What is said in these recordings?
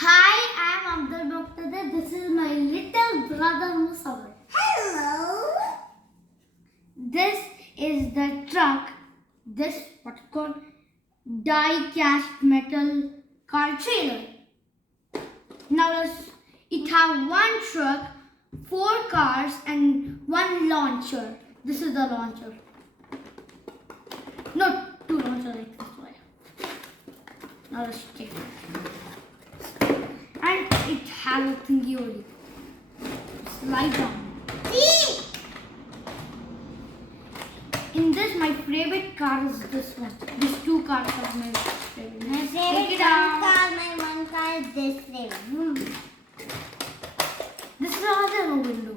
Hi, I'm Abdul Muqtada. This is my little brother Musawwir. Hello. This is the truck. This what's called die-cast metal car trailer. Now it have one truck, 4 cars, and 1 launcher. This is the launcher. Not 2 launchers like this way. Now let's check. And it has a thingy over here. Slide down. See? In this, my favorite car is this one. These 2 cars are my favorite. My favorite one car is this thing. This is also a window.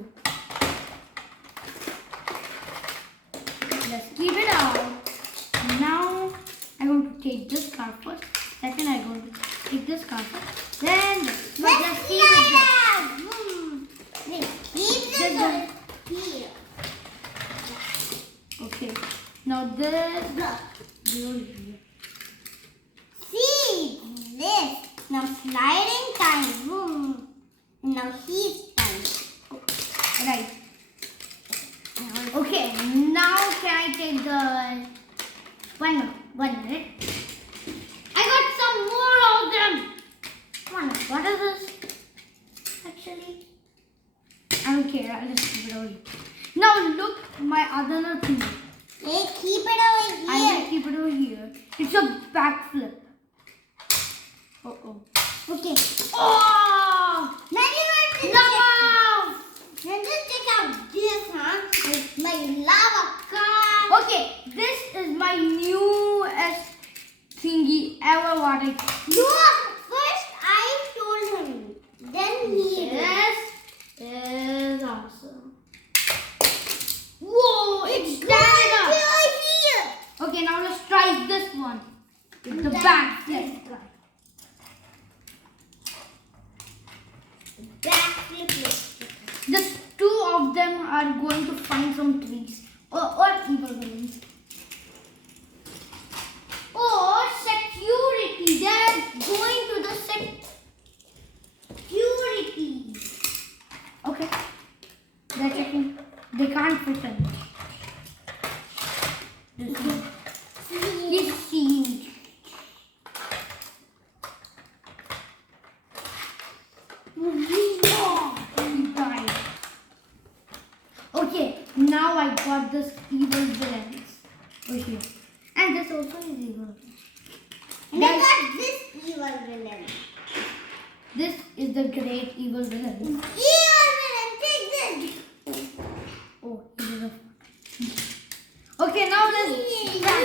Let's keep it out. Now, I'm going to take this car first. Second, I'm going to take this car first. Then, let's keep it there. Keep Just this here. Okay. Now this. Here. See this. Now sliding time. Boom. Now he's time. Right. Okay. Now can I take the 1 minute? I got some more of them. Come on. What is this? Actually, I don't care. I'll just keep it over here. Now look my other thing. Hey, keep it over here. I will keep it over here. It's a backflip. Okay. Oh! Now you want to No! Then just take out this, huh? It's my lava car. Okay, this is my newest thingy ever what I. No, first I told him. Then he. This is awesome. Whoa! It's Go done up. here. Okay, now let's try this one. With the backflip. Backflip. Just 2 of them are going to find some trees or evil villains. Or security. They're going to the security. Okay. They're checking. They can't fit in. This one. He's seeing. He died. Okay, now I got this evil villains over here. And this also is evil. And I got this evil villain. This is the great evil villain. Evil villain, take this. Oh, he is a... Okay, now let's try.